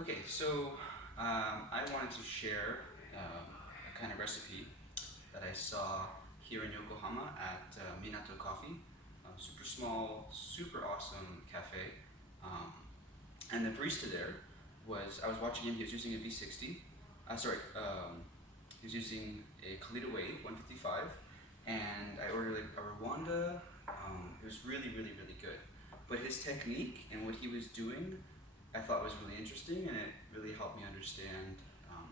Okay, so I wanted to share a kind of recipe that I saw here in Yokohama at Minato Coffee, super small, super awesome cafe. Um, and the barista there I was watching him, he was using a V60, he was using a Kalita Wave 155, and I ordered a Rwanda. It was really, really, really good. But his technique and what he was doing I thought was really interesting, and it really helped me understand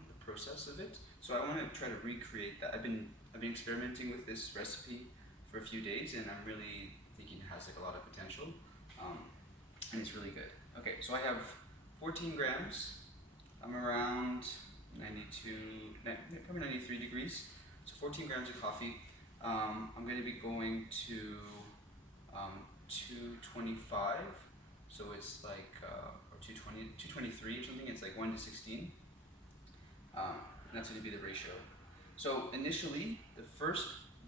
the process of it. So I want to try to recreate that. I've been experimenting with this recipe for a few days, and I'm really thinking it has like a lot of potential, um, and it's really good. Okay, so I have 14 grams. I'm around probably 93 degrees. So 14 grams of coffee. I'm going to be going to 225. So it's like, or 220, 223 or something. It's like 1 to 16. And that's going to be the ratio. So initially, the first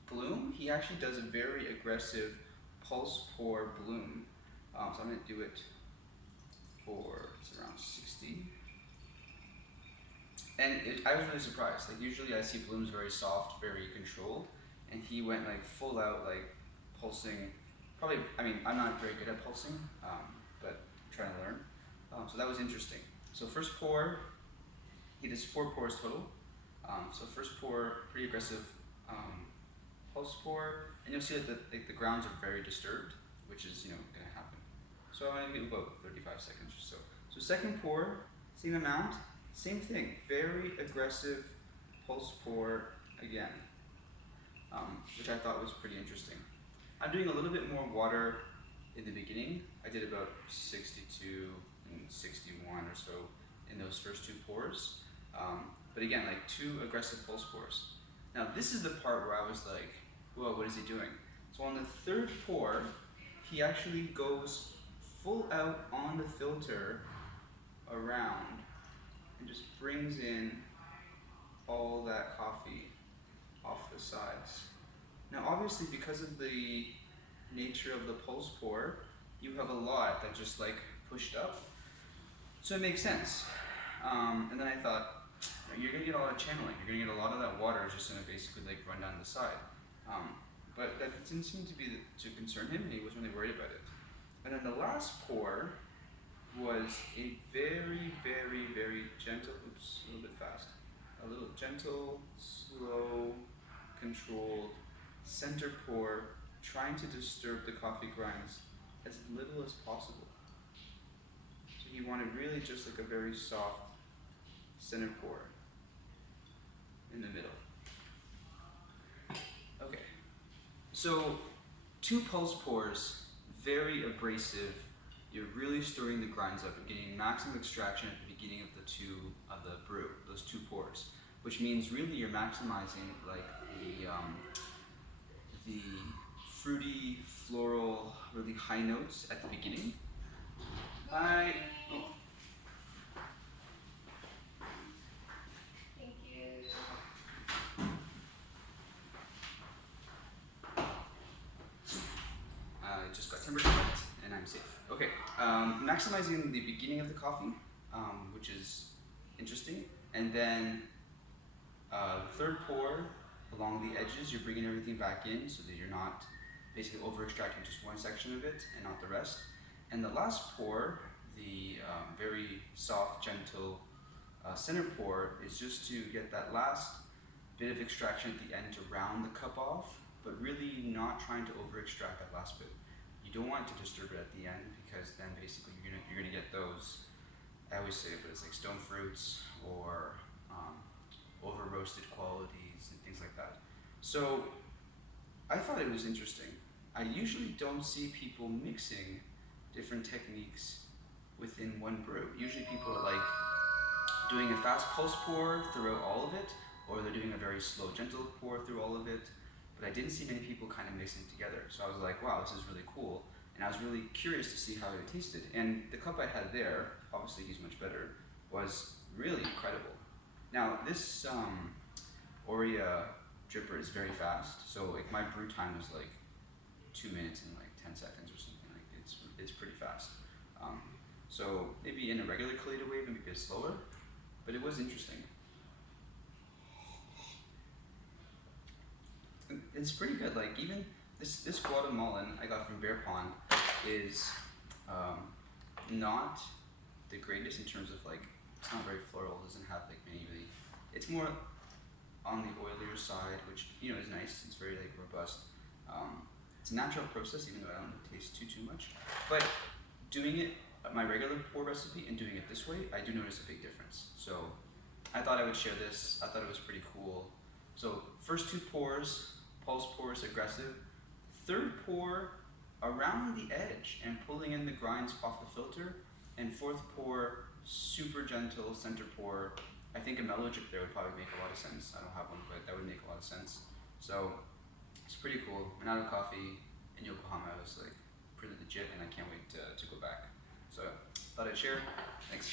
bloom, he actually does a very aggressive pulse pour bloom. So I'm going to do it for, it's around 60. And I was really surprised. Like usually I see blooms very soft, very controlled, and he went like full out, like pulsing. Probably, I mean, I'm not very good at pulsing, but I'm trying to learn. So that was interesting. So first pour, he does 4 pours total. So first pour, pretty aggressive pulse pour, and you'll see that the grounds are very disturbed, which is going to happen. So I'm going to give about 35 seconds or so. So second pour, same amount, same thing, very aggressive pulse pour again, which I thought was pretty interesting. I'm doing a little bit more water in the beginning. I did about 62 and 61 or so in those first 2 pours. But again, like 2 aggressive pulse pours. Now this is the part where I was like, whoa, what is he doing? So on the 3rd pour, he actually goes full out on the filter around and just brings in all that coffee off the sides. Now obviously, because of the nature of the pulse pour, you have a lot that just like pushed up. So it makes sense. And then I thought, you're gonna get a lot of channeling. You're gonna get a lot of that water is just gonna basically like run down the side. But that didn't seem to concern him, and he wasn't really worried about it. And then the last pour was a very, very, very gentle, oops, a little bit fast. A little gentle, slow, controlled, center pour, trying to disturb the coffee grinds as little as possible. So he wanted really just like a very soft center pour in the middle. Okay, so 2 pulse pours, very abrasive. You're really stirring the grinds up. You're getting maximum extraction at the beginning of the brew, those 2 pours, which means really you're maximizing like the fruity, floral, really high notes at the beginning. Hi. Oh. Thank you. I just got temperature checked and I'm safe. Okay, maximizing the beginning of the coffee, which is interesting, and then the 3rd pour along the edges, you're bringing everything back in so that you're not basically over extracting just one section of it and not the rest. And the last pour, the very soft, gentle center pour, is just to get that last bit of extraction at the end to round the cup off, but really not trying to over extract that last bit. You don't want to disturb it at the end, because then basically you're gonna get those, I always say it, but it's like stone fruits or over roasted qualities and things like that. So I thought it was interesting. I usually don't see people mixing different techniques within one brew. Usually people are like doing a fast pulse pour throughout all of it, or they're doing a very slow, gentle pour through all of it. But I didn't see many people kind of mixing together. So I was like, wow, this is really cool. And I was really curious to see how it tasted. And the cup I had there, obviously he's much better, was really incredible. Now this Oria dripper is very fast. So like my brew time was like 2 minutes and like 10 seconds or something. Like it's pretty fast. So maybe in a regular Kalita wave, maybe a bit slower, but it was interesting. And it's pretty good. Like even this Guatemalan I got from Bear Pond is not the greatest in terms of like it's not very floral. Doesn't have like many really. It's more on the oilier side, which you know is nice. It's very like robust. It's a natural process, even though I don't taste too much. But doing it my regular pour recipe and doing it this way, I do notice a big difference. So I thought I would share this. I thought it was pretty cool. So first two pours, pulse pours, aggressive. Third pour, around the edge and pulling in the grinds off the filter. And fourth pour, super gentle center pour. I think a mellow drip there would probably make a lot of sense. I don't have one, but that would make a lot of sense. So it's pretty cool. Minato Coffee in Yokohama was like pretty legit, and I can't wait to go back. So thought I'd share. Thanks.